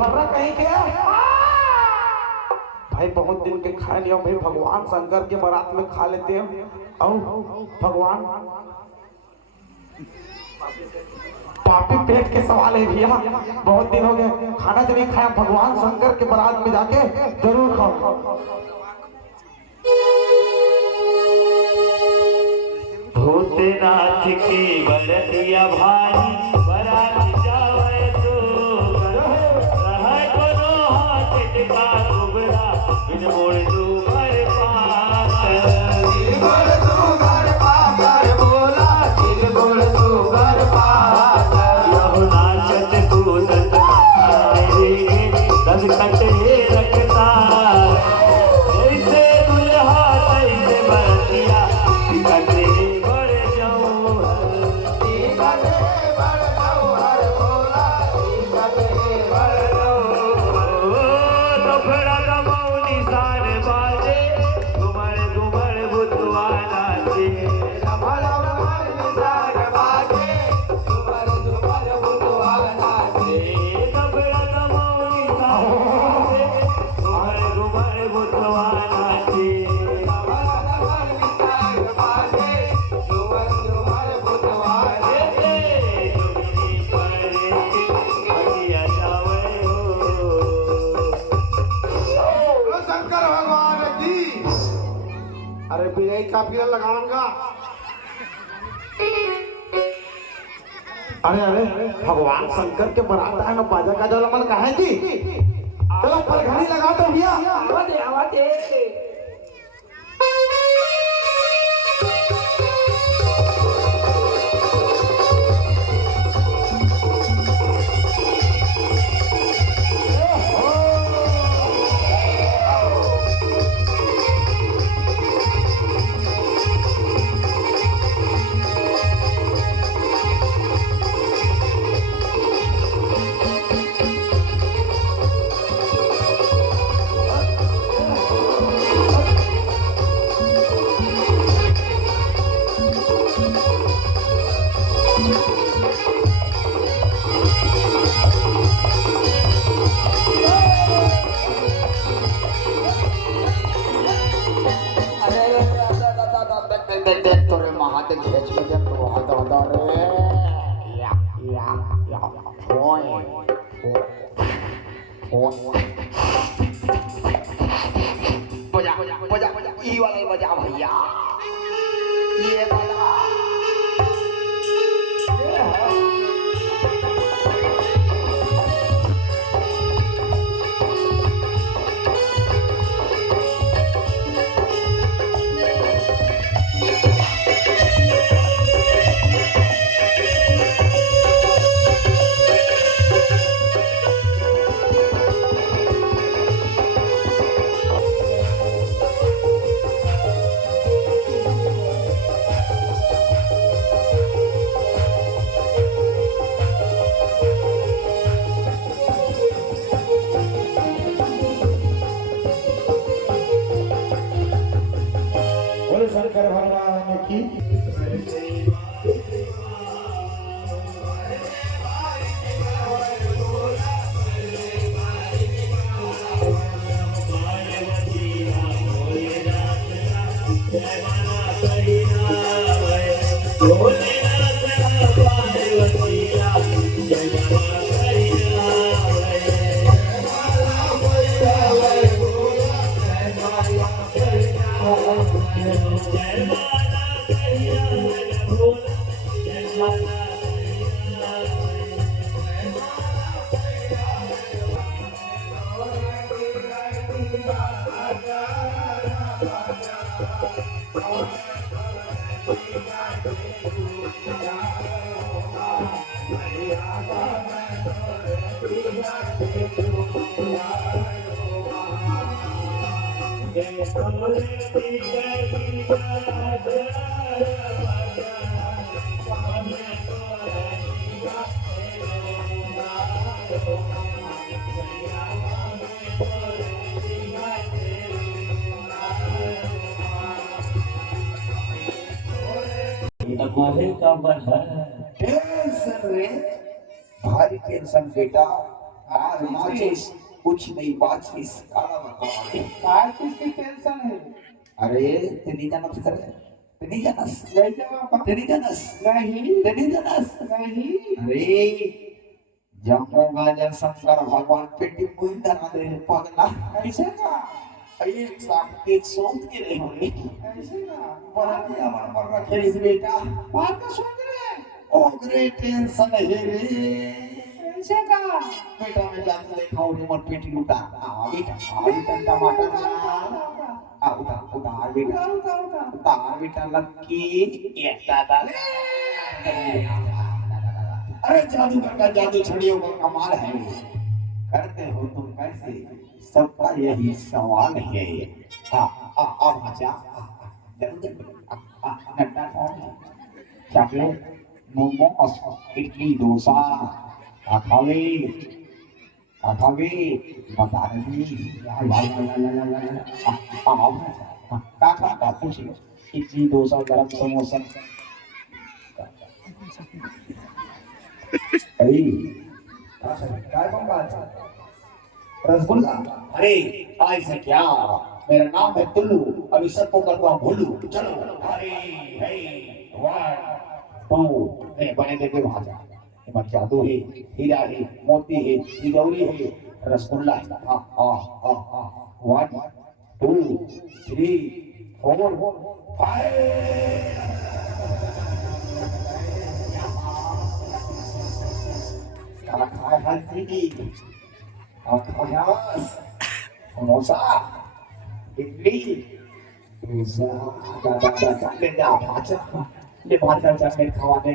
खर्रा कहीं के भाई बहुत दिन के खाए नहीं हो भाई। भगवान शंकर के बारात में खा लेते हैं। और भगवान पापी पेट के सवाल है भैया। बहुत दिन हो गए खाना जो नहीं खाया। भगवान शंकर के बारात में जाके जरूर खाओ। भूतनाथ की बरतिया भारी बारात जावे तो रहा कोनो हाथ टिका कुबड़ा बिन मोड़ तू घर पाकर बोल तू घर पाकर बोला दिल बोल तू घर पाकर यहो नाचत कूदत रे दस कटे रखता जैसे दुल्हा तैसे बरतिया कटे काफिला लगाऊंगा। अरे अरे भगवान शंकर के बारात है ना बाजा का जल मन कहा है जी। चलो पर घड़ी लगा दो भैया। आवाज आवाज तोरे महात घेच के जब तो हाथ होता रे या फोन बजा बजा बजा ई वाला बजा भैया ये वाला शंकर भगवान की भारी टेंशन बेटा। आज नाचिस कुछ नहीं बाचिस काय चीज की टेंशन है अरे ते नहीं जानस करे ते नहीं जानस नहीं जवाब ते नहीं जानस नहीं ते नहीं जानस नहीं अरे जम्मू गाजर शंकर भगवान पेटी मुई धरा दे पगला ऐसे का एक साथ एक सोच के रहे होंगे ऐसे का बड़ा दिया मर रखे इस बेटा बात तो सुन रहे ओ ग्रेट टेंशन है रे ऐसे का बेटा मैं जान देखा हूँ मत पेटी लुटा बेटा टमाटर उतार बेटा उतार बेटा लक्की एक दादा अरे जादूगर का जादू छड़ियों का कमाल है करते हो तुम कैसे सबका यही सवाल है बच्चा घंटा चॉकलेट मोमोस इडली डोसा खावे बता रही इडली डोसा गरम समोसा रसगुल्ला अरे आज से क्या मेरा नाम है टुल्लू अभी सबको करता हूँ भोलू चलो अरे हे वन टू बने देखे वहां जा मत जादू है हीरा है मोती है तिजोरी है रसगुल्ला है one two three four five samosa idli dosa ले भाषा चखने खावाने